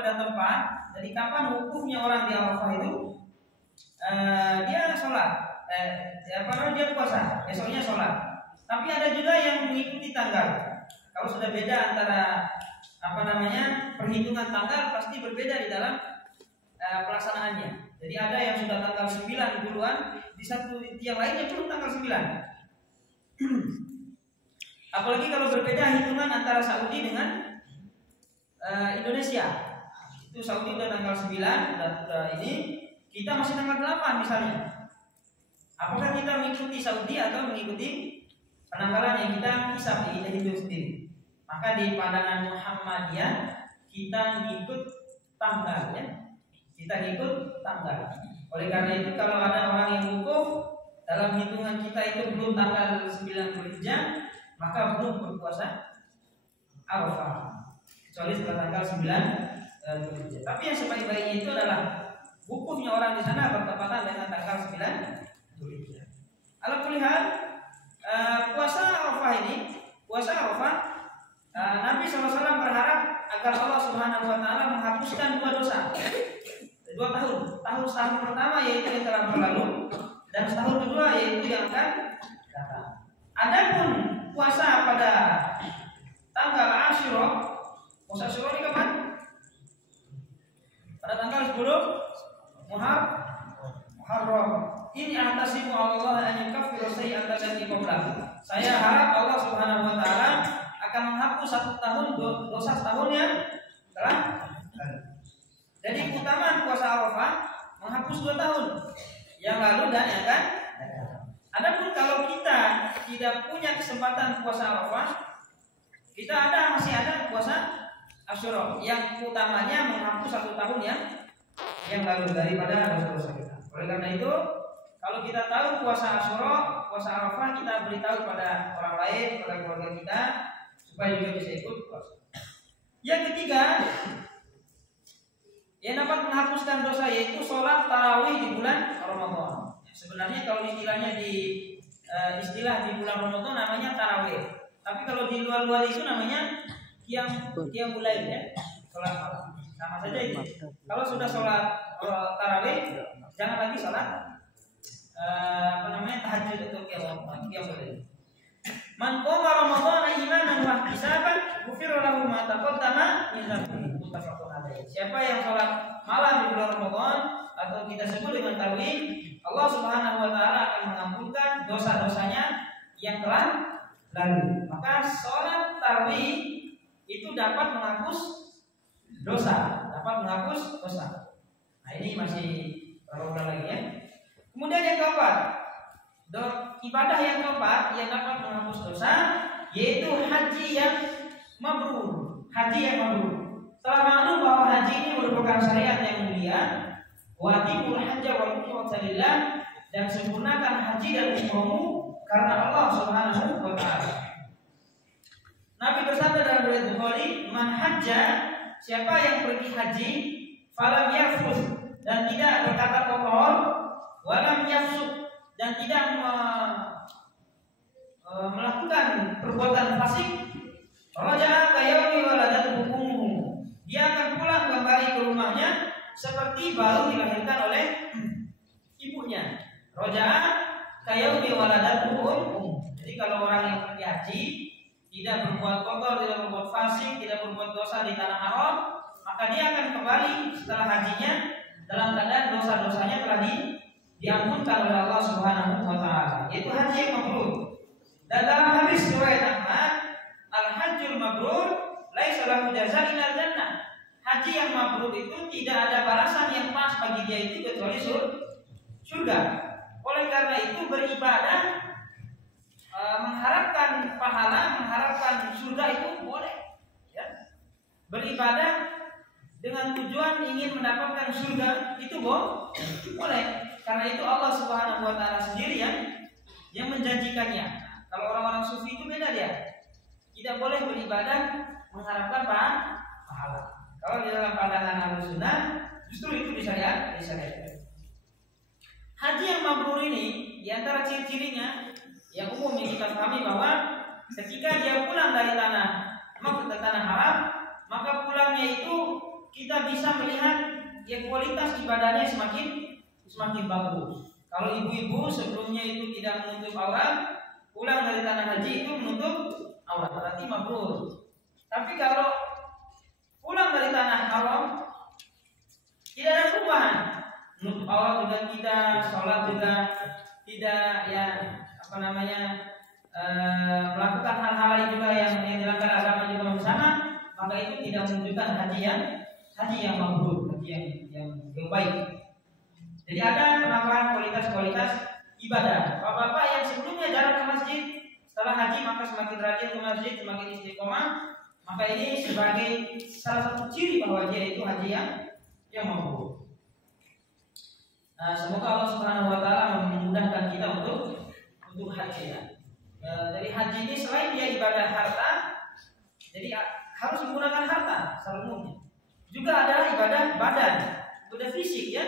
pada tempat. Jadi kapan wukufnya orang di Arafah itu? Dia sholat, dia puasa, besoknya sholat. Tapi ada juga yang mengikuti tanggal. Kalau sudah beda antara perhitungan tanggal pasti berbeda di dalam pelaksanaannya. Jadi ada yang sudah tanggal 9 duluan, di satu yang lainnya belum tanggal 9. Apalagi kalau berbeda hitungan antara Saudi dengan Indonesia. Itu Saudi udah tanggal 9 dan ini kita masih tanggal 8 misalnya. Apakah kita mengikuti Saudi atau mengikuti penanggalan yang kita hisab di Hindu sendiri? Maka di pandangan Muhammadiyah kita ngikut tanggal ya. Kita ngikut tanggal. Oleh karena itu kalau ada orang yang wukuf dalam hitungan kita itu belum tanggal 9 Dzulhijjah, maka belum berpuasa Arafah. Kecuali setelah tanggal 9 Dzulhijjah. Tapi yang sebaik-baiknya itu adalah wukufnya orang di sana bertepatan dengan tanggal 9 Dzulhijjah. Alhamdulillah puasa Arafah Nabi SAW berharap agar Allah Subhanahu wa taala menghapuskan 2 dosa. 2 tahun. Tahun pertama yaitu yang telah berlalu dan tahun kedua yaitu yang akan datang. Adapun puasa pada tanggal Asyura, puasa Asyura ini kapan? Pada tanggal 10 Muharram. Ini ahtasibu Allah an yukaffiru sayyi'atan allati qablahu. Saya harap Allah Subhanahu wa taala akan menghapus 1 tahun dosa setahun yang telah lalu. Jadi keutamaan puasa Arafah menghapus 2 tahun yang lalu dan yang akan datang. Adapun kalau kita tidak punya kesempatan puasa Arafah, kita masih ada puasa Asyura yang utamanya menghapus 1 tahun yang lalu daripada dosa-dosa kita. Oleh karena itu, kalau kita tahu puasa Asyura, puasa Arafah, kita beritahu pada orang lain, pada keluarga kita supaya juga bisa ikut puasa. Yang ketiga, yang dapat menghapuskan dosa yaitu sholat tarawih di bulan Ramadan. Sebenarnya kalau istilahnya istilah di bulan Ramadan namanya tarawih. Tapi kalau di luar itu namanya qiyamul lail ya, sholat malam. Sama saja itu. Kalau sudah sholat tarawih, jangan lagi sholat tahajud atau qiyamul lail. Man qama Ramadan imanan wa ihtisaban ghufira lahu ma taqaddama min dhanbihi. Muttafaqun alaih. Siapa yang sholat malam di bulan Ramadan atau kita sebut dengan tarawih, Allah Subhanahu wa taala akan mengampunkan dosa-dosanya yang telah lalu. Maka sholat tarawih itu dapat menghapus dosa. Nah, ini masih berulang lagi ya. Kemudian yang keempat, ibadah yang keempat yang dapat menghapus dosa yaitu haji yang mabrur. Setelah maklum bahwa haji ini merupakan syariat yang mulia, wajibul hajja wal umrata lillah, dan sempurnakan haji dan umrahmu karena Allah Subhanahu wa taala. Nabi bersabda dalam riwayat Bukhari, "Man hajja," siapa yang pergi haji, falam yafus, dan tidak berkata kotor, walam yafsuk, dan tidak melakukan perbuatan fasik, raja'a kayaumi waladatuhu ummuhu, dia akan pulang kembali ke rumahnya seperti baru dilahirkan oleh ibunya. Raja'a kayaumi waladatuhu ummuhu. Jadi kalau orang yang pergi haji tidak berbuat kotor, tidak berbuat fasik, tidak berbuat dosa di tanah haram, maka dia akan kembali setelah hajinya dalam keadaan dosa-dosanya telah diampunkan oleh Allah Subhanahu wa taala. Itu haji yang mabrur. Dan dalam hadis riwayat Ahmad, al-hajjul mabrur laisa lahu jazaa'un illa jannah. Haji yang mabrur itu tidak ada balasan yang pas bagi dia itu kecuali surga. Oleh karena itu beribadah mengharapkan pahala, mengharapkan surga itu boleh ya. Beribadah dengan tujuan ingin mendapatkan surga itu boleh. Karena itu Allah Subhanahu wa taala sendiri yang menjanjikannya. Kalau orang-orang sufi itu beda dia. Tidak boleh beribadah mengharapkan pahala. Kalau di dalam pandangan Ahlussunnah justru itu disyariatkan. Haji yang mabrur ini di antara ciri-cirinya yang umum yang kita pahami bahwa ketika dia pulang dari tanah haram, maka pulangnya itu kita ya kualitas ibadahnya semakin bagus. Kalau ibu-ibu sebelumnya itu tidak menutup aurat, pulang dari tanah haji itu menutup aurat, berarti mabrur. Tapi kalau pulang dari tanah haram tidak ada perubahan, menutup aurat juga tidak, sholat juga tidak, ya melakukan hal-hal lain juga yang dilanggar agama juga bersama, maka itu tidak menunjukkan haji yang mabrur, haji yang baik. Jadi ada penambahan kualitas ibadah. Bapak-bapak yang sebelumnya jarang ke masjid, setelah haji maka semakin rajin ke masjid, semakin istiqomah, maka ini sebagai salah satu ciri bahwa dia itu haji yang mabrur. Semoga Allah Subhanahu wa taala memudahkan kita untuk haji ya. Dari haji ini selain dia ibadah harta, jadi harus menggunakan harta secara umumnya. Juga ada ibadah badan, ibadah fisik ya.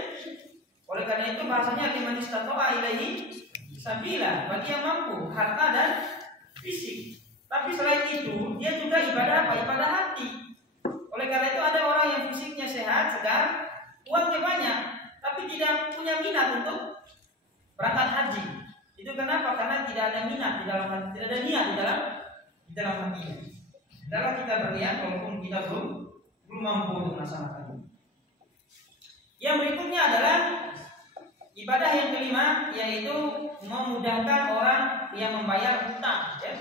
Oleh karena itu bahasanya liman istata'a ilaihi sabila, bagi yang mampu harta dan fisik. Tapi selain itu dia juga ibadah apa? Ibadah hati. Oleh karena itu ada orang yang fisiknya sehat, segar, uangnya banyak, tapi tidak punya minat untuk berangkat haji. Itu kenapa? Karena tidak ada minat di dalam hati, tidak ada niat di dalam hatinya. Dalam kita berniat walaupun kita belum mampu untuk melaksanakannya. Yang berikutnya adalah ibadah yang kelima, yaitu memudahkan orang yang membayar hutang ya.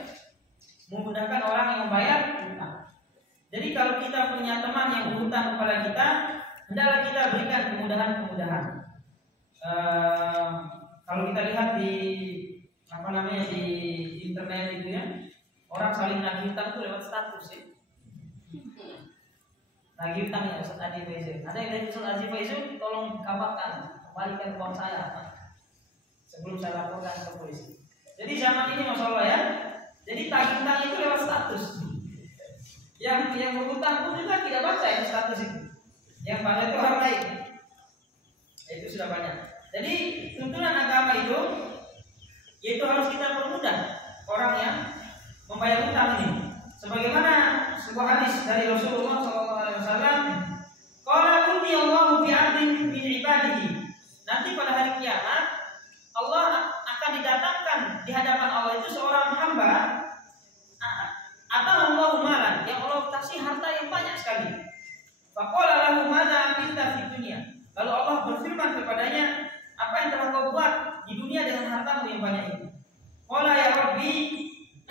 Memudahkan orang yang membayar hutang. Jadi kalau kita punya teman yang berhutang kepada kita, hendaklah kita berikan kemudahan-kemudahan. Kalau kita lihat di di internet itu ya, orang saling nagih hutang itu lewat status ya. Nagih hutang ya, Ustaz Adi Faizul. Ada yang dari Ustaz Adi Faizul, tolong kabarkan, kembalikan uang saya sebelum saya laporkan ke polisi. Jadi zaman ini Masya Allah ya, jadi tagih hutang itu lewat status. Yang berhutang pun juga tidak baca ya status itu. Yang pada itu orang lain. Itu sudah banyak. Jadi tuntunan agama itu, yaitu harus kita permudah orang yang membayar hutang ini. Sebagaimana sebuah hadis dari Rasulullah SAW, qala kunti Allahu bi'abdin min ibadihi. Nanti pada hari kiamat Allah akan didatangkan di hadapan Allah itu seorang hamba atau Allahu malan, yang Allah kasih harta yang banyak sekali. Faqala lahu madza amilta fid dunya. Lalu Allah berfirman kepadanya, apa yang telah kau buat di dunia dengan hartamu yang banyak itu? Qala ya Rabbi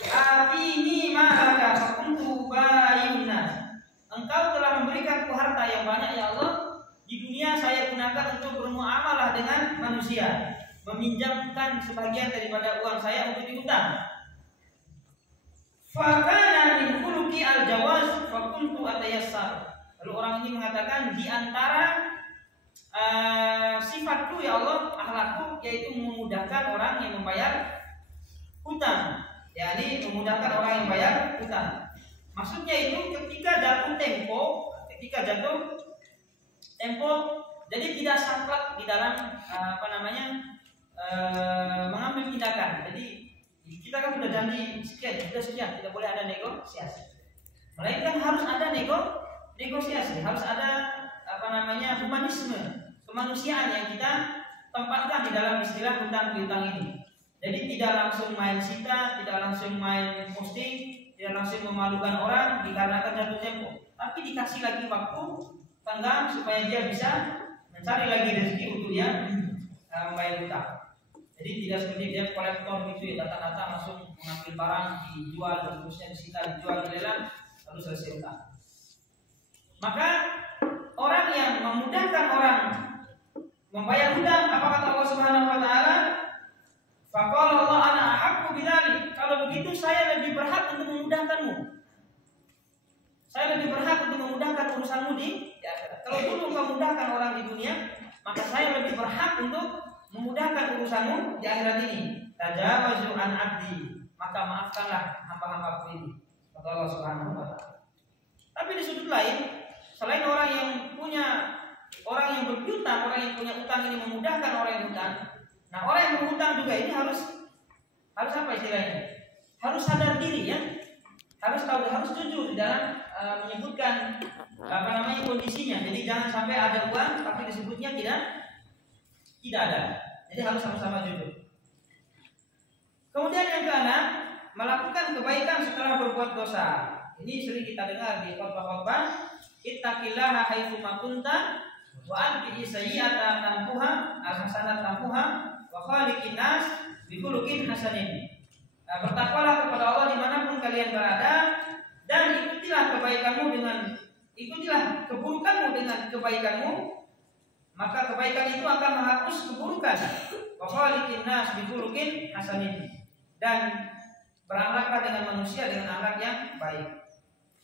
atini ma'aka fakuntu bayyuna. Engkau telah memberikanku harta yang banyak ya Allah. Di dunia saya gunakan untuk bermuamalah dengan manusia, meminjamkan sebagian daripada uang saya untuk dihutang. Fakana min khuluqi al-jawaz fakuntu atayassar. Lalu orang ini mengatakan, di antara sifatku ya Allah, akhlakku, yaitu memudahkan orang yang membayar hutang. yakni memudahkan orang yang bayar hutang. Maksudnya itu ketika jatuh tempo, jadi tidak saklek di dalam mengambil tindakan. Jadi kita kan sudah janji sekian, tidak boleh ada negosiasi. Melainkan harus ada negosiasi, harus ada humanisme, kemanusiaan yang kita tempatkan di dalam istilah hutang piutang ini. Jadi tidak langsung main sita, tidak langsung main posting, tidak langsung memalukan orang dikarenakan jatuh tempo, tapi dikasih lagi waktu tenggang supaya dia bisa mencari lagi rezeki untuk dia membayar hutang. Jadi tidak seperti dia kolektor gitu ya, datang-datang langsung mengambil barang, dijual, terusnya disita, dijual, dilelang, lalu selesai hutang. Maka orang yang memudahkan orang membayar hutang, apa kata Allah Subhanahu wa taala? Faqala Allah ana ahaqqu bidzalik. Kalau begitu saya lebih berhak untuk memudahkanmu. Saya lebih berhak untuk memudahkan urusanmu di akhirat. Kalau dulu engkau mudahkan orang di dunia, maka saya lebih berhak untuk memudahkan urusanmu di akhirat ini. Tajawazu an abdi, maka maafkanlah hamba-hambaku ini, kata Allah Subhanahu wa taala. Tapi di sudut lain, selain orang yang berpiutang, orang yang punya utang ini memudahkan orang yang hutang. Nah, orang yang berhutang juga ini harus apa istilahnya? Harus sadar diri ya. Harus jujur di dalam menyebutkan kondisinya. Jadi jangan sampai ada uang tapi disebutnya tidak ada. Jadi harus sama-sama jujur. Kemudian yang keenam, melakukan kebaikan setelah berbuat dosa. Ini sering kita dengar di khotbah-khotbah. Ittaqillaha haitsu ma kunta wa anfi sayyi'ata tampuha al-hasanat tampuha wa khaliqin nas bi khuluqin hasanin. Bertakwalah kepada Allah dimanapun kalian berada, dan ikutilah keburukanmu dengan kebaikanmu, maka kebaikan itu akan menghapus keburukan. Wa khaliqin nas bi khuluqin hasanin, dan berakhlaklah dengan manusia dengan akhlak yang baik.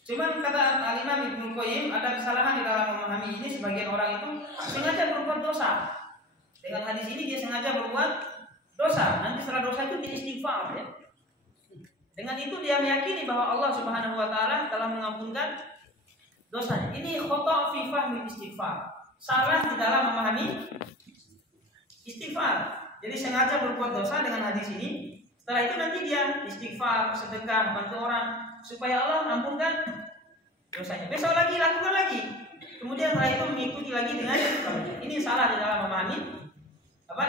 Cuman kata Al-Imam Ibnu Qayyim, ada kesalahan di dalam memahami ini. Sebagian orang itu sengaja berbuat dosa. Dengan hadis ini dia sengaja berbuat dosa. Nanti setelah dosa itu dia istighfar, ya. Dengan itu dia meyakini bahwa Allah Subhanahu wa taala telah mengampunkan dosanya. Ini khata' fi fahmi istighfar. Salah di dalam memahami istighfar. Jadi sengaja berbuat dosa dengan hadis ini. Setelah itu nanti dia istighfar, sedekah, membantu orang supaya Allah ampunkan dosanya. Besok lagi lakukan lagi. Kemudian setelah itu mengikuti lagi dengan ini salah di dalam memahami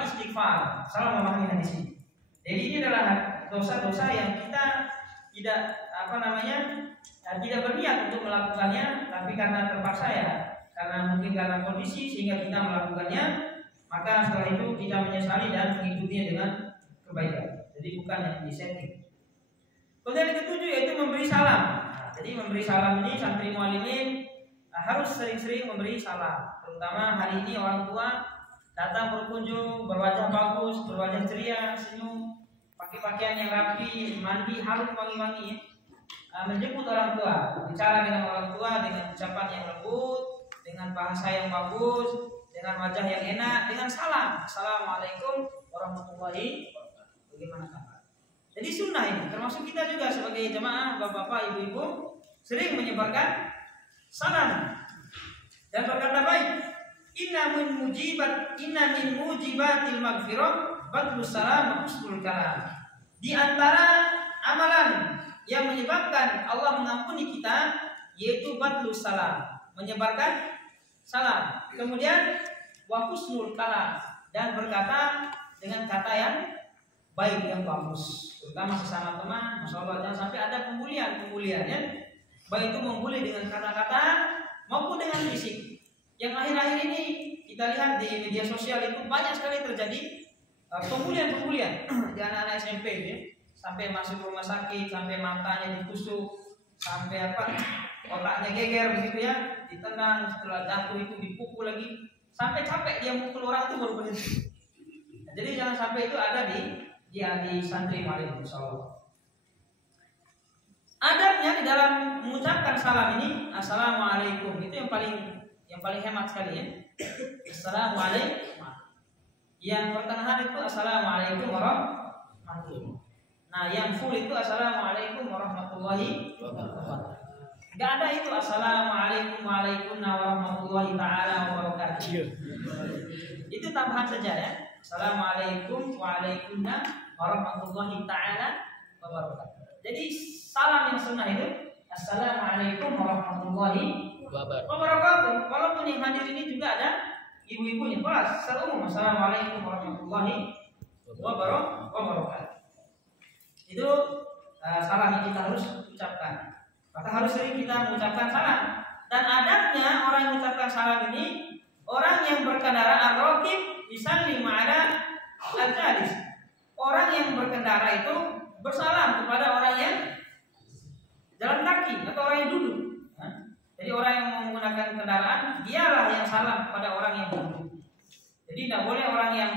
istighfar. Salah memahami hadis ini. Jadi ini adalah dosa-dosa yang kita tidak berniat untuk melakukannya, tapi karena terpaksa, ya, karena mungkin karena kondisi sehingga kita melakukannya, maka setelah itu kita menyesali dan mengikutinya dengan kebaikan. Jadi bukan yang disetting. Kemudian yang ketujuh yaitu memberi salam. Jadi memberi salam ini santri muallimin harus sering-sering memberi salam. Terutama hari ini orang tua datang berkunjung berwajah bagus, berwajah ceria, senyum, pakai pakaian yang rapi, mandi harum wangi-wangi, menjemput orang tua, bicara dengan orang tua dengan ucapan yang lembut, dengan bahasa yang bagus, dengan wajah yang enak, dengan salam. Assalamualaikum warahmatullahi wabarakatuh. Bagaimana kabar? Jadi sunnah ini, termasuk kita juga sebagai jemaah, bapak-bapak, ibu-ibu, sering menyebarkan salam dan berkata baik. Inna min mujibatil maghfirah badlus salam wa husnul kalam. Di antara amalan yang menyebabkan Allah mengampuni kita yaitu badlus salam, menyebarkan salam. Kemudian wa husnul kalam, dan berkata dengan kata yang baik, yang bagus, terutama sesama teman. Masya Allah, jangan sampai ada pembulian-pembuliannya, baik itu membuli dengan kata-kata maupun dengan fisik. Yang akhir-akhir ini kita lihat di media sosial itu banyak sekali terjadi pembulian-pembulian di anak-anak SMP, ya. Sampai masuk rumah sakit, sampai matanya ditusuk, sampai otaknya geger begitu, ya, ditendang, setelah jatuh itu dipukul lagi, sampai capek dia mukul orang itu baru berhenti. Jadi jangan sampai itu ada di santri muallim, insyaallah. Adabnya di dalam mengucapkan salam ini, assalamualaikum, itu yang paling hemat sekali, ya. Assalamualaikum. Yang pertengahan itu assalamualaikum warahmatullahi wabarakatuh. Nah, yang full itu assalamualaikum warahmatullahi wabarakatuh. Enggak ada itu assalamualaikum warahmatullahi taala wabarakatuh. Itu tambahan saja, ya. Assalamualaikum warahmatullahi taala wabarakatuh. Jadi salam yang sunnah itu assalamualaikum warahmatullahi wabarakatuh. Walaupun yang hadir ini juga ada ibu-ibunya, kelas seumum assalamualaikum warahmatullahi wabarakatuh. Itu salam yang kita harus ucapkan. Maka harus sering kita mengucapkan salam. Dan adabnya orang yang mengucapkan salam ini orang yang berkendara ar-raqib yusallim ala al-jalis. Orang yang berkendara itu bersalam kepada orang yang jalan kaki atau orang yang duduk. Jadi orang yang menggunakan kendaraan, dialah yang salam kepada orang yang duduk. Jadi tidak boleh orang yang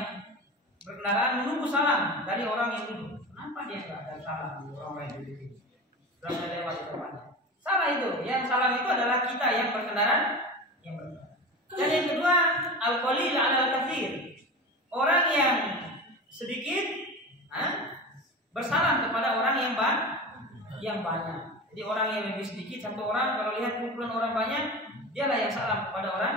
berkendaraan menunggu salam dari orang yang duduk. Kenapa dia tidak ada salam dari orang yang duduk ini? Sudah saya lewat di depannya. Salah itu. Yang salam itu adalah kita yang berkendaraan. Dan yang kedua, al-qalil 'alal katsir. Orang yang sedikit bersalam kepada orang yang banyak. Jadi orang yang lebih sedikit, satu orang kalau lihat kumpulan orang banyak, dialah yang salam kepada orang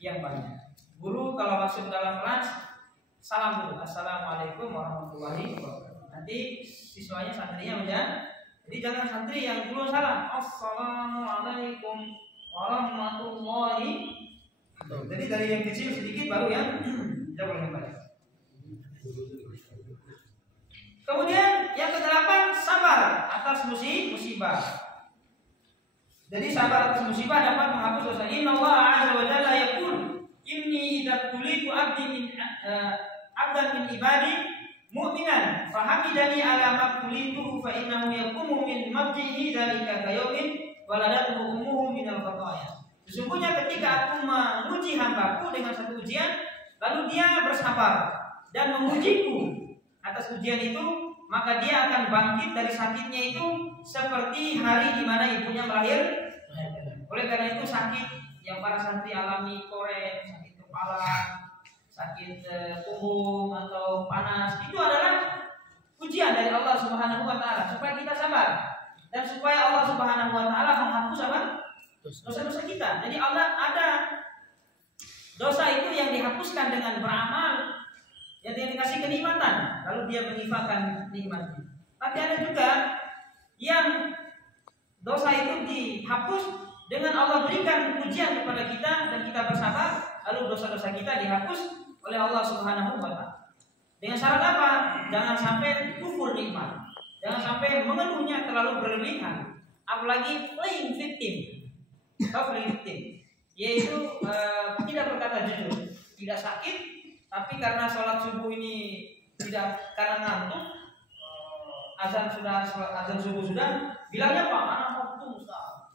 yang banyak. Guru kalau masuk dalam kelas salam dulu, assalamualaikum warahmatullahi wabarakatuh. Nanti siswanya santrinya Jadi jangan santri yang dulu salam, assalamualaikum warahmatullahi. Jadi dari yang kecil sedikit baru yang jauh lebih baik. Kemudian yang kedelapan, sabar atas musibah. Jadi sabar atas musibah dapat menghapus dosa. Inna Allah azza wa jalla yaqul, inni idza tulitu abdi min abdan min ibadi mu'minan fahamidani ala ma tulitu fa innahu yaqumu min mabdihi dzalika kayaumin waladatu ummuhu min al-khataya. Sesungguhnya ketika aku menguji hambaku dengan satu ujian, lalu dia bersabar dan memujiku atas ujian itu, maka dia akan bangkit dari sakitnya itu seperti hari di mana ibunya melahir. Oleh karena itu sakit yang para santri alami, korek, sakit kepala, sakit punggung atau panas, itu adalah ujian dari Allah Subhanahu wa taala supaya kita sabar dan supaya Allah Subhanahu wa taala menghapus apa? Dosa-dosa kita. Jadi Allah ada dosa itu yang dihapuskan dengan beramal, yang dikasih kenikmatan, lalu dia menyifatkan nikmatnya. Tapi ada juga yang dosa itu dihapus dengan Allah berikan ujian kepada kita dan kita bersabar, lalu dosa-dosa kita dihapus oleh Allah Subhanahu wa taala. Dengan syarat apa? Jangan sampai kufur nikmat. Jangan sampai mengeluhnya terlalu berlebihan. Apalagi playing victim. Yaitu tidak berkata jujur, tidak sakit, tapi karena sholat subuh ini tidak karena ngantuk, azan subuh sudah, bilangnya Pak, anak waktu Ustaz.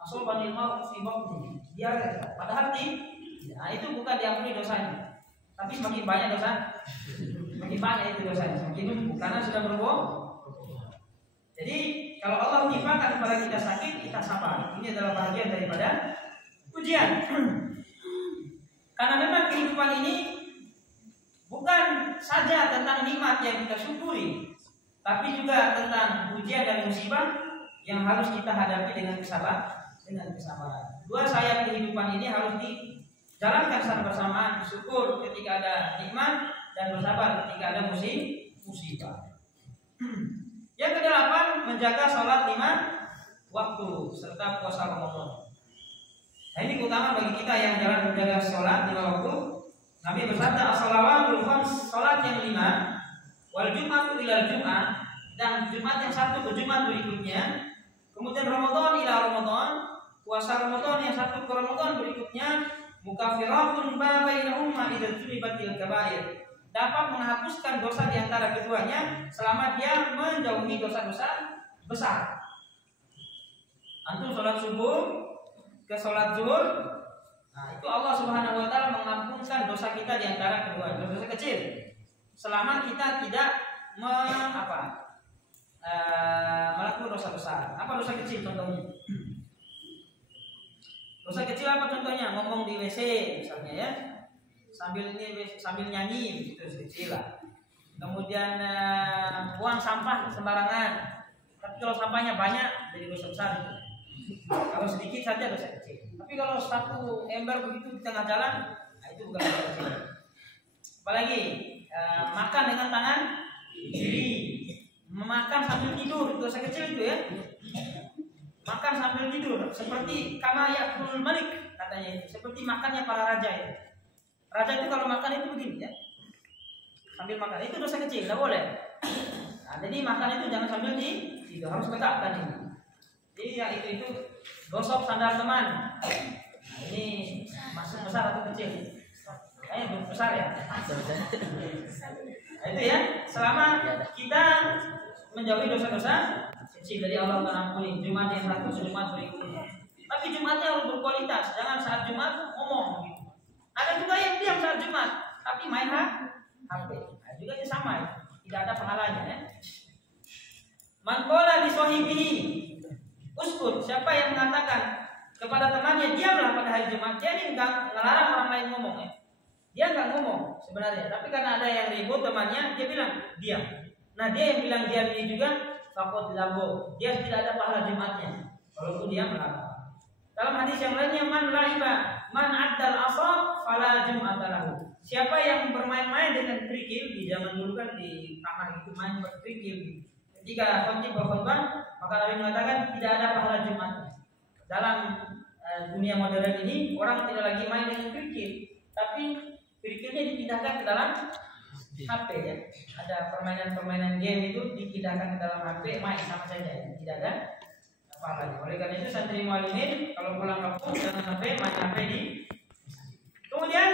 Asal banil mau sibuk dia padahal nah itu bukan diampuni dosanya, tapi semakin banyak dosa, semakin banyak itu dosanya, semakin numpuk karena sudah berbohong. Jadi kalau Allah menyimpangkan kepada kita sakit, kita sabar. Ini adalah bagian daripada ujian. Karena memang kehidupan ini bukan saja tentang nikmat yang kita syukuri, tapi juga tentang ujian dan musibah yang harus kita hadapi dengan kesabaran. Dua sayap kehidupan ini harus dijalankan secara bersamaan. Syukur ketika ada nikmat dan bersabar ketika ada musibah. Yang kedelapan, menjaga sholat 5 waktu serta puasa Ramadan. Nah ini keutamaan bagi kita yang jalan menjaga sholat 5 waktu. Nabi bersabda, as-salawatul khams, sholat yang 5, wal jum'atu ila jum'ah, dan Jumat yang satu ke Jumat berikutnya. Kemudian Ramadan ila Ramadan, puasa Ramadan yang satu ke Ramadan berikutnya. Mukaffiratun ma bainahuma idza tunibatil kabair, dapat menghapuskan dosa di antara keduanya selama dia menjauhi dosa-dosa besar. Antum sholat subuh ke sholat zuhur, nah itu Allah Subhanahu wa taala mengampunkan dosa kita di antara kedua dosa kecil selama kita tidak melakukan dosa besar. Apa dosa kecil contohnya? Dosa kecil apa contohnya? Ngomong di WC misalnya ya, sambil nyanyi, itu kecil lah. Kemudian buang sampah sembarangan, tapi kalau sampahnya banyak jadi dosa besar itu. Kalau sedikit saja dosa kecil. Tapi kalau satu ember begitu di tengah jalan, nah itu bukan dosa kecil. Apalagi makan dengan tangan kiri, memakan sambil tidur, dosa kecil itu ya. Makan sambil tidur, seperti kama ya'kulul malik katanya itu, seperti makannya para raja itu. Raja itu kalau makan itu begini ya, sambil makan, itu dosa kecil, tidak boleh. Nah, jadi makan itu jangan sambil tidur, harus tegakkan ini. Jadi ya itu gosok sandal teman. Nah, ini masuk besar atau kecil? Kayaknya besar ya. Nah, itu ya, selama kita menjauhi dosa-dosa kecil dari Allah mengampuni. Jumat yang satu, Jumat berikutnya. Tapi Jumatnya harus berkualitas, jangan saat Jumat ngomong gitu. Ada juga yang diam saat Jumat, tapi main HP. Nah, juga ini sama ya, tidak ada pahalanya ya. Man qala li sahibihi uskut, siapa yang mengatakan kepada temannya diamlah pada hari Jumat, jadi enggak ngelarang orang lain ngomong ya. Dia enggak ngomong sebenarnya, tapi karena ada yang ribut temannya, dia bilang diam. Nah, dia yang bilang diam ini juga fakot labo, dia tidak ada pahala Jumatnya walaupun dia melarang. Dalam hadis yang lainnya, man laiba man addal asal fala jum'ata lahu. Siapa yang bermain-main dengan kerikil, di zaman dulu kan di tanah itu main berkerikil, ketika khotib berkhutbah, maka Nabi mengatakan tidak ada pahala Jumat. Dalam dunia modern ini orang tidak lagi main dengan kerikil, tapi kerikilnya dipindahkan ke dalam HP ya. Ada permainan-permainan game itu dipindahkan ke dalam HP, main sama saja, tidak ada pahalanya. Oleh karena itu santri muallimin kalau pulang kampung jangan sampai main HP di. Kemudian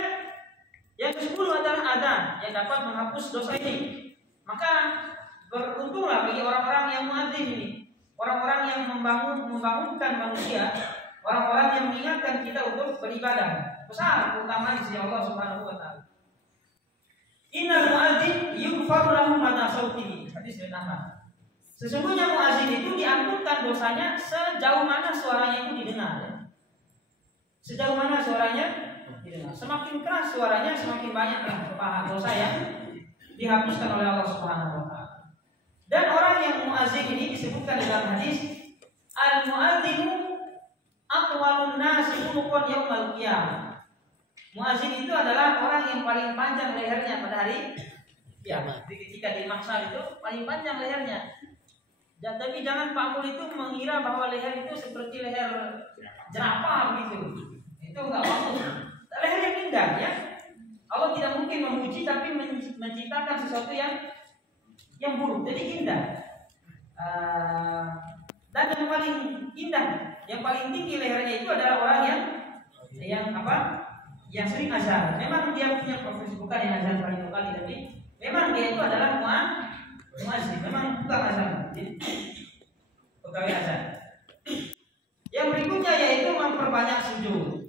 yang ke-10 adalah adzan yang dapat menghapus dosa ini. Maka beruntunglah bagi orang-orang yang muadzin ini, orang-orang yang membangunkan manusia, orang-orang yang mengingatkan kita untuk beribadah. Besar utama di sisi Allah Subhanahu wa taala. Innal muadzin yughfaru lahu ma sautihi. Hadis dari Ahmad. Sesungguhnya muadzin itu diampunkan dosanya sejauh mana suaranya itu didengar. Ya. Sejauh mana suaranya didengar. Semakin keras suaranya, semakin banyaklah pahala dosa yang dihapuskan oleh Allah Subhanahu wa taala. Dan orang yang muadzin ini disebutkan dalam hadis, al-muadzinu aqwalun nasi unuqan yaumal qiyamah. Muadzin itu adalah orang yang paling panjang lehernya pada hari kiamat. Ketika di mahsyar itu paling panjang lehernya. Dan tapi jangan Pak Mul itu mengira bahwa leher itu seperti leher jerapah gitu. Itu enggak bagus. Leher yang indah ya. Allah tidak mungkin memuji tapi menciptakan sesuatu yang buruk. Jadi indah. Dan yang paling indah, yang paling tinggi lehernya itu adalah orang yang apa? Yang sering azan. Memang dia punya profesi bukan yang azan paling kali, tapi memang dia itu adalah muadzin. Memang bukan azan. Pegawai azan. Yang berikutnya yaitu memperbanyak sujud.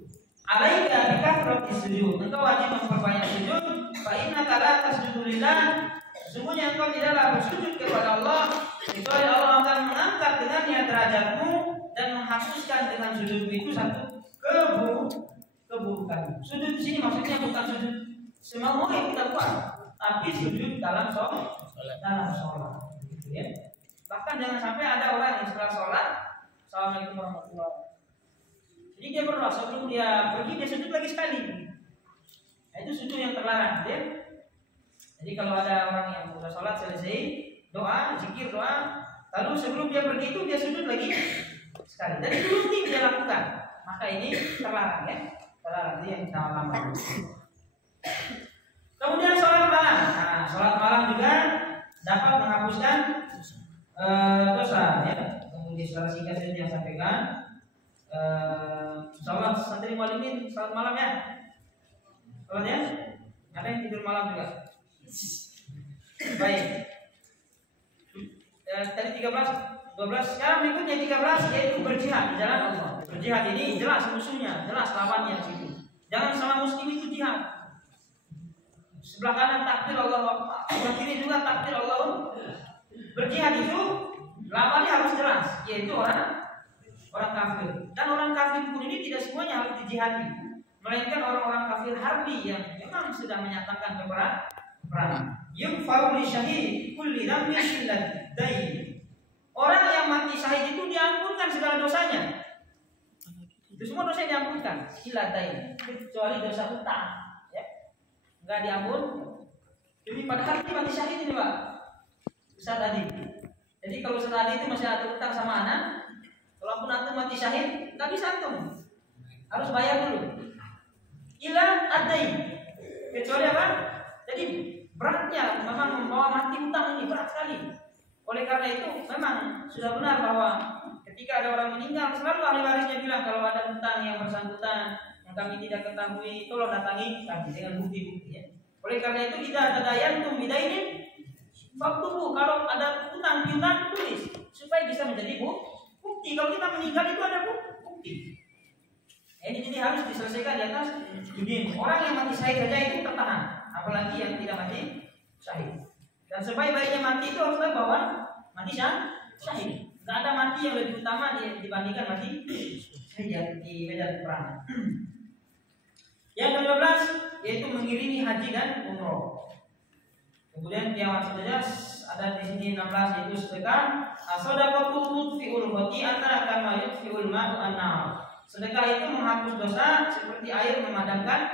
Alaika bikathrati sujud. Engkau wajib memperbanyak sujud. Fa innaka la tasjudu lillah. Sesungguhnya engkau tidaklah bersujud kepada Allah kecuali Allah akan mengangkat dengannya derajatmu dan menghapuskan dengan sujudmu itu satu keburukan. Sujud di sini maksudnya bukan sujud semau yang kita buat, tapi sujud dalam sholat. Gitu ya. Bahkan jangan sampai ada orang yang setelah sholat, Assalamualaikum warahmatullahi wabarakatuh. Jadi dia berdoa sebelum dia pergi dia sujud lagi sekali. Nah, itu sujud yang terlarang, ya. Jadi kalau ada orang yang sudah sholat selesai doa, zikir doa, lalu sebelum dia pergi itu dia sujud lagi sekali. Dan itu rutin dia lakukan. Maka ini terlarang ya. Terlarang yang kita lakukan. Kemudian sholat malam. Nah, sholat malam juga dapat menghapuskan dosa ya. Kemudian secara singkat saya yang sampaikan. Sholat santri muallimin sholat malam ya. Sholat ya. Ada yang tidur malam juga. Baik. Tadi 13, 12. Sekarang berikutnya 13 yaitu berjihad di jalan Allah. Berjihad ini jelas musuhnya, jelas lawannya situ. Jangan sama muslim itu jihad. Sebelah kanan takbir Allahu Akbar, sebelah kiri juga takbir Allah. Berjihad itu lawannya harus jelas, yaitu orang kafir. Dan orang kafir pun ini tidak semuanya harus dijihadi, melainkan orang-orang kafir harbi yang memang sudah menyatakan peperangan. Yughfaru lisyahid kulli dhanbin illa dain. Orang yang mati syahid itu diampunkan segala dosanya. Itu semua dosa diampunkan, illa dain, kecuali dosa hutang, ya. Enggak diampun. Jadi padahal ini mati syahid ini, Pak. Ustaz tadi. Jadi kalau Ustaz tadi itu masih ada hutang sama anak, walaupun antum mati syahid, enggak bisa antum. Harus bayar dulu. Illa ad-dain. Kecuali apa? Jadi beratnya memang membawa mati hutang ini berat sekali. Oleh karena itu memang sudah benar bahwa ketika ada orang meninggal selalu ahli warisnya bilang kalau ada hutang yang bersangkutan yang kami tidak ketahui tolong datangi kami dengan bukti-bukti ya. Oleh karena itu kita tadayantum bidainin faktubu, kalau ada hutang piutang tulis supaya bisa menjadi bukti. Kalau kita meninggal itu ada bukti. Ini jadi harus diselesaikan di atas dunia. Orang yang mati syahid saja itu tertahan, apalagi yang tidak mati syahid. Dan sebaik-baiknya mati itu harus bahwa mati syahid. Tidak ada mati yang lebih utama dibandingkan mati syahid di medan perang. Yang ke-12 yaitu mengiringi haji dan umroh. Kemudian yang saja ada di sini 16 yaitu sedekah. Shadaqatu tudfi'ul khati'ata kama yudfi'ul ma'u an-nar. Sedekah itu menghapus dosa seperti air memadamkan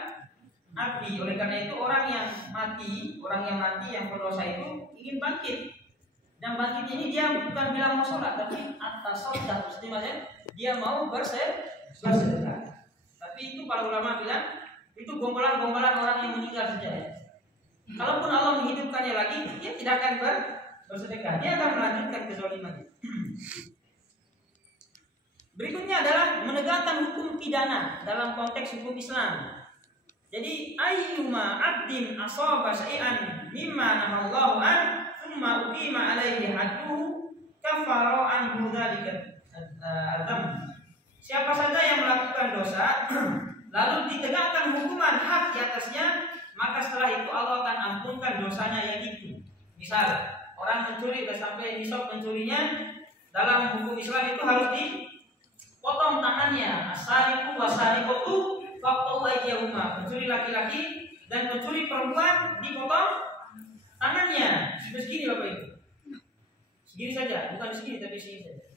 api. Oleh karena itu orang yang mati yang berdosa itu ingin bangkit Yang bangkit ini dia bukan bilang mau sholat, tapi atas sholat, maksudnya dia mau bersedekah. Tapi itu para ulama bilang itu gombalan-gombalan orang yang meninggal saja ya. Kalaupun Allah menghidupkannya lagi, dia tidak akan bersedekah, dia akan melanjutkan kezalimannya. Berikutnya adalah menegakkan hukum pidana dalam konteks hukum Islam. Jadi ayyuma abdin asaba syai'an mimma nahallahu an thumma uqima alaihi hadduhu kafara anhu dzalika adzam. Siapa saja yang melakukan dosa lalu ditegakkan hukuman hak di atasnya, maka setelah itu Allah akan ampunkan dosanya yang itu. Misal orang mencuri dan sampai nisab mencurinya, dalam hukum Islam itu harus dipotong tangannya. As-sariqu was-sariqatu faqtu aydiyahuma. Pencuri laki-laki dan pencuri perempuan dipotong tangannya. Sudah segini Bapak Ibu. Segini saja, bukan segini tapi segini saja.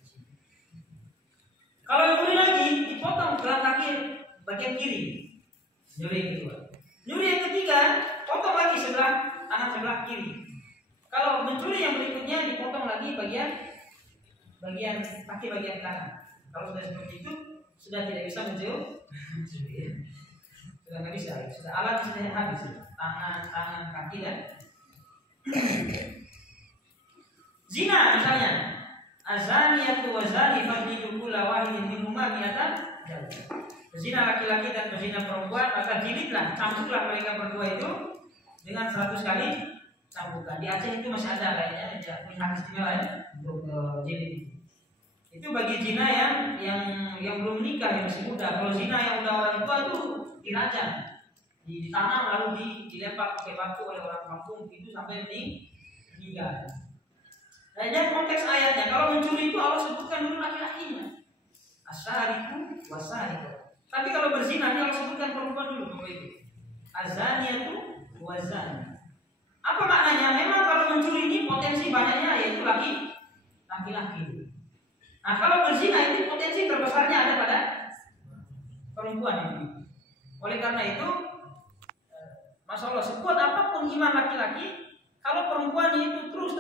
Kalau nyuri lagi dipotong gelang kaki bagian kiri. Nyuri yang kedua. Nyuri yang ketiga, potong lagi sebelah tangan sebelah kiri. Kalau mencuri yang berikutnya dipotong lagi bagian kaki bagian kanan. Kalau sudah seperti itu, sudah tidak bisa mencuri. Sudah nggak bisa. Sudah alat sudah habis. Tangan, kaki dan zina misalnya. Azaniyatu wa zani fajlidu kulla wahidin minhuma mi'atan jaldah. Pezina laki-laki dan pezina perempuan, maka jilidlah, cambuklah mereka berdua itu dengan 100 kali cambukan. Di Aceh itu masih ada kayaknya, ya, punya hak istimewa ya untuk jilid. Itu bagi zina yang belum nikah, yang masih muda. Kalau zina yang udah orang tua itu dirajam, ditanam lalu dilempar pakai batu oleh orang kampung itu sampai meninggal. Nah, dan konteks ayatnya, kalau mencuri itu Allah sebutkan dulu laki-lakinya, as-sariqu was-sariqah. Tapi kalau berzina ini Allah sebutkan perempuan dulu, Bapak Ibu. Az-zaniyatu waz-zani. Apa maknanya? Memang kalau mencuri ini potensi banyaknya yaitu laki-laki. Nah, kalau berzina itu potensi terbesarnya ada pada perempuan ini. Oleh karena itu, Masya Allah, sekuat apapun iman laki-laki, kalau perempuan itu terus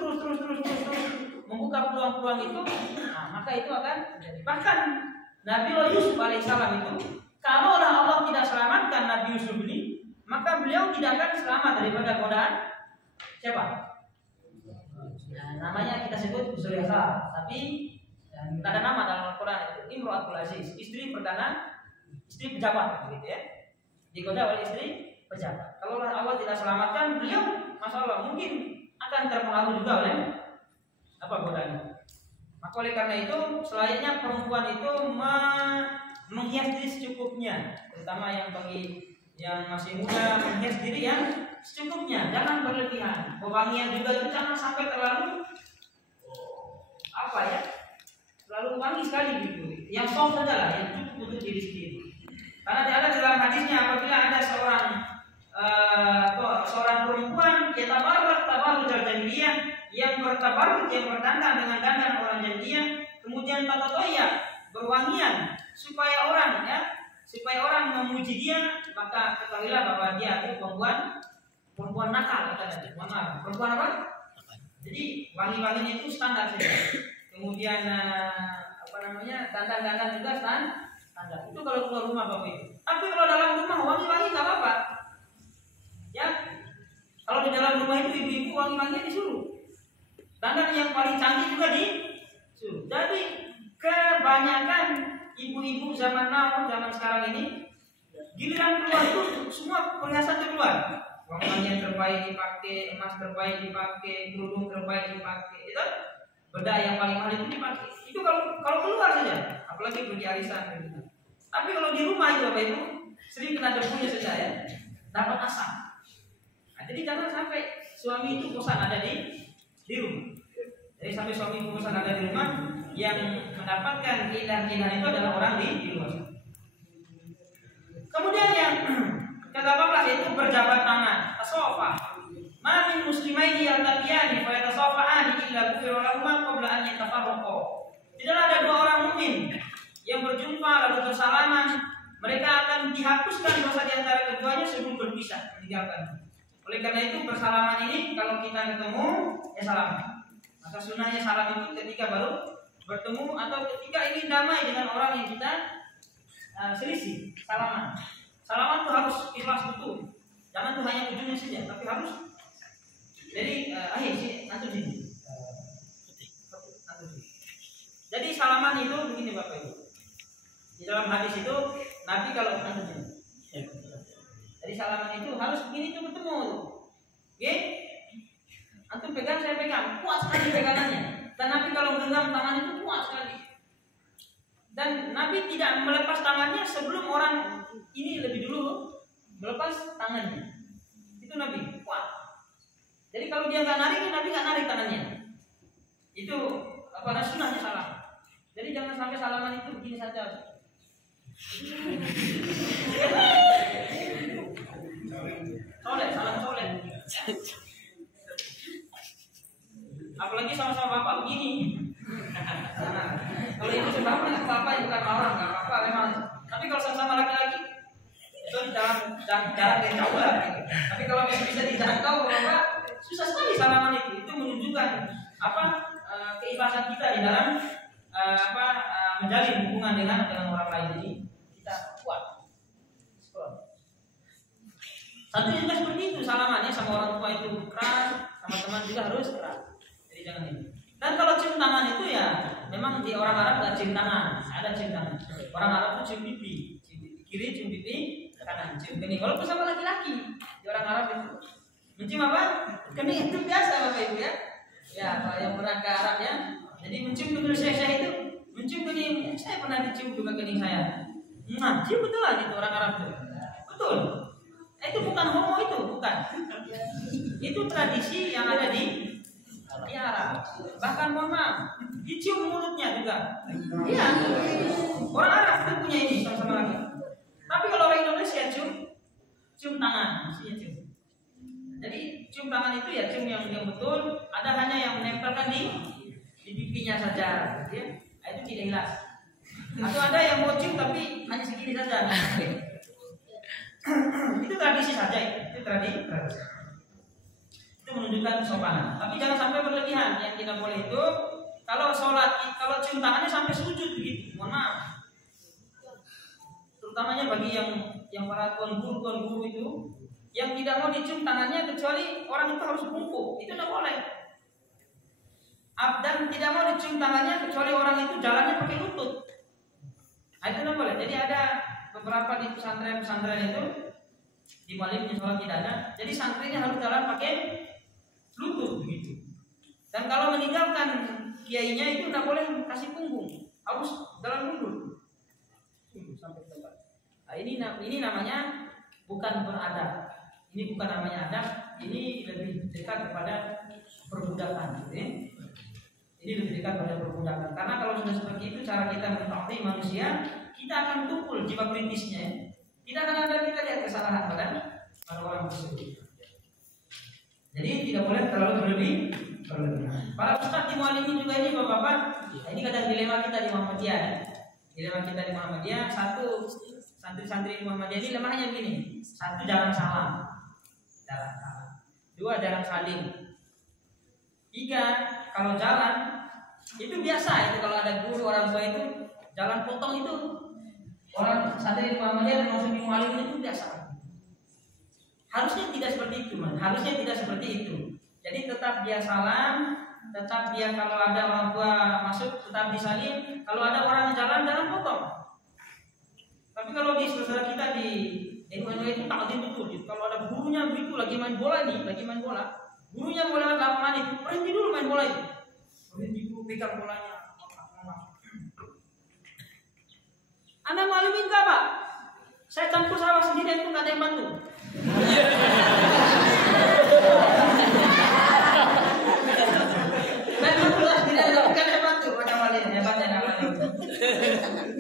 membuka peluang-peluang itu, nah, maka itu akan terjadi. Bahkan Nabi Yusuf alaihissalam itu, kalau Allah tidak selamatkan Nabi Yusuf ini, maka beliau tidak akan selamat daripada godaan siapa? Nah, namanya kita sebut Zulaikha, tapi tidak ada nama dalam Al-Quran itu. Imro'atul Aziz, istri perdana, istri pejabat, gitu ya. Digoda oleh istri pejabat. Kalau Allah tidak selamatkan beliau, Masya Allah, mungkin akan terpengaruh juga oleh godaan. Maka oleh karena itu selayaknya perempuan itu menghias diri secukupnya, terutama yang masih muda, menghias diri yang secukupnya, jangan berlebihan. Pewangian juga itu jangan sampai terlalu terlalu wangi sekali gitu. Yang soft saja lah, yang cukup untuk diri sendiri. Karena ada dalam hadisnya, apabila ada seorang perempuan tabarruj al-jahiliyah, yang bertabarruj, yang berdandan dengan dandan orang jahiliyah, kemudian tatatoya, berwangian supaya orang memuji dia, maka ketahuilah bahwa dia itu perempuan nakal, kata Nabi. Perempuan apa? Jadi wangi-wanginya itu standar saja. Kemudian dandan-dandan juga standar. Itu kalau keluar rumah Bapak Ibu. Tapi kalau dalam rumah wangi-wangi nggak apa-apa. Ya, kalau di dalam rumah itu ibu-ibu wangi-wanginya disuruh. Dandan yang paling canggih juga disuruh. Jadi kebanyakan ibu-ibu zaman now, zaman sekarang ini, giliran keluar itu semua perhiasan keluar. Wangi-wangian terbaik dipakai, emas terbaik dipakai, kerudung terbaik dipakai, itu bedak yang paling mahal itu dipakai. Itu kalau keluar saja, apalagi pergi arisan gitu. Tapi kalau di rumah itu Bapak Ibu sering kena debunya saja ya, dapat asam. Nah, jadi jangan sampai suami itu bosan ada di rumah. Jadi sampai suami itu bosan ada di rumah, yang mendapatkan keindahan-keindahan itu adalah orang di luar. Kemudian yang ke-18 yaitu berjabat tangan, tasawuf. Ma min muslimaini yaltaqiyani fa yatasawafani illa ghufira lahum qabla an yatafarraqu. Tidaklah ada dua orang mukmin yang berjumpa lalu bersalaman, mereka akan dihapuskan dosa di antara keduanya sebelum berpisah, meninggalkan. Oleh karena itu bersalaman ini kalau kita ketemu ya salam. Maka Asas sunnahnya salam itu ketika baru bertemu atau ketika ingin damai dengan orang yang kita selisih. Salaman itu harus ikhlas betul. Jangan tuh hanya ujungnya saja, tapi harus. Jadi antum sini. Jadi salaman itu begini Bapak Ibu. Di dalam hadis itu Nabi kalau antum sini. Jadi salaman itu harus begini tuh bertemu. Oke? Antum pegang, saya pegang, kuat sekali pegangannya. Dan Nabi kalau genggam tangan itu kuat sekali. Dan Nabi tidak melepas tangannya sebelum orang ini lebih dulu melepas tangannya. Itu Nabi kuat. Jadi kalau dia nggak narik, Nabi nggak narik tangannya. Itu sunnahnya salam. Jadi jangan sampai salaman itu begini saja. Salam soleh. Apalagi sama-sama bapak begini. Kalau itu sebabnya bapak bukan orang, nggak apa-apa memang. Tapi kalau sama-sama laki-laki itu jarak yang jauh lah. Gitu. Tapi kalau bisa dijangkau bapak susah sekali salaman itu. Itu menunjukkan keikhlasan kita di dalam menjalin hubungan dengan orang lain. Jadi kita kuat. Satu juga seperti itu salamannya sama orang tua itu keras, sama teman juga harus keras. Jadi jangan ini. Dan kalau cium tangan itu ya memang di orang Arab nggak cium tangan, ada cium tangan. Orang Arab itu cium pipi kiri, cium pipi kanan, cium kening. Kalau bersama laki-laki di orang Arab itu mencium apa? Kening itu biasa Bapak Ibu ya. Ya kalau yang pernah ke Arab ya. Jadi mencium kening saya itu mencium kening. Saya pernah dicium juga kening saya. Nah, cium betul lah gitu orang Arab itu. Betul. Itu bukan homo itu, bukan. Itu tradisi yang ada di Arab. Bahkan mohon maaf, dicium mulutnya juga. Iya. Orang Arab kan punya ini sama-sama lagi. Tapi kalau orang Indonesia cium tangan, maksudnya cium. Jadi cium tangan itu ya cium yang betul. Ada hanya yang menempelkan di pipinya saja, ya. Itu tidak jelas. Atau ada yang mau cium tapi hanya segini saja. Itu tradisi saja, itu tradisi. Itu menunjukkan kesopanan. Tapi jangan sampai berlebihan. Yang tidak boleh itu kalau sholat, kalau cium tangannya sampai sujud begitu. Mohon maaf. Terutamanya bagi yang para tuan guru itu, yang tidak mau dicium tangannya kecuali orang itu harus bungkuk. Itu tidak boleh. Dan tidak mau dicium tangannya kecuali orang itu jalannya pakai lutut. Nah, itu tidak boleh. Jadi ada beberapa di pesantren-pesantren itu di Bali punya sholat tidak ada. Jadi santrinya harus jalan pakai lutut begitu. Dan kalau meninggalkan kiainya itu tidak boleh kasih punggung, harus jalan mundur sampai ke tempat. Nah, ini namanya bukan beradab. Ini bukan namanya adab. Ini lebih dekat kepada perbudakan. Gitu ya. Ini lebih dekat pada perbudakan. Karena kalau sudah seperti itu cara kita mentaati manusia, kita akan tumpul jiwa kritisnya. Tidak akan ada kita lihat kesalahan pada orang tersebut. Jadi tidak boleh terlalu berlebihan. Para ustaz di Muallim juga ini Bapak-bapak, ini kadang dilema kita di Muhammadiyah. Dilema kita di Muhammadiyah, satu santri-santri di Muhammadiyah ini lemahnya begini. Satu, jarang salam. Dua, jarang salim. Tiga, kalau jalan itu biasa itu kalau ada guru orang tua itu jalan potong itu orang santri di Muhammadiyah dan maksud di Muallim itu biasa. Harusnya tidak seperti itu, man. Harusnya tidak seperti itu. Jadi tetap dia salam, tetap dia kalau ada orang tua masuk tetap disalim. Kalau ada orang jalan jangan potong. Tapi kalau di saudara kita di NU itu takdir betul. Kalau ada gurunya begitu lagi main bola, gurunya mau lewat lapangan itu berhenti dulu main bola itu. Berhenti dulu pegang bolanya. Anda malu minta Pak? Saya campur sawah sendiri itu nggak ada yang bantu.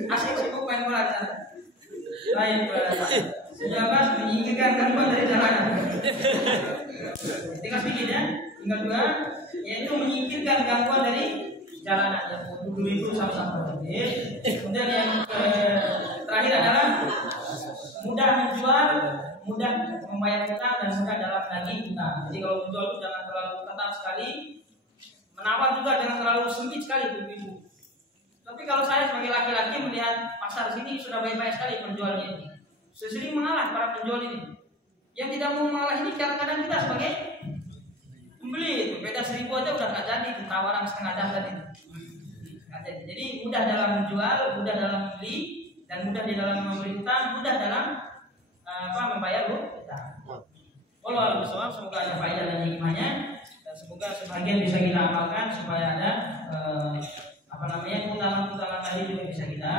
Asik sibuk main bola. Baik, sejabat menyingkirkan gangguan dari jalanan. Tinggal sedikit ya, tinggal dua, yaitu menyingkirkan gangguan dari jalanan. Yang dulu itu sama-sama. Kemudian yang terakhir adalah mudah menjual, mudah membayar utang dan mudah dalam nagih utang. Jadi kalau menjual itu jangan terlalu ketat sekali, menawar juga dengan terlalu sempit sekali ibu-ibu. Tapi kalau saya sebagai laki-laki melihat pasar sini sudah baik-baik sekali penjualnya ini. Sering mengalah para penjual ini. Yang tidak mau mengalah ini kadang-kadang kita sebagai pembeli itu beda 1.000 aja udah nggak jadi, tawaran setengah jam tadi. Jadi mudah dalam menjual, mudah dalam membeli, dan mudah di dalam memberi utang, mudah dalam membayar utang. Allah bersoal, semoga ada faedah dan hikmahnya, dan semoga sebagian bisa kita amalkan supaya ada keutamaan-keutamaan tadi juga bisa kita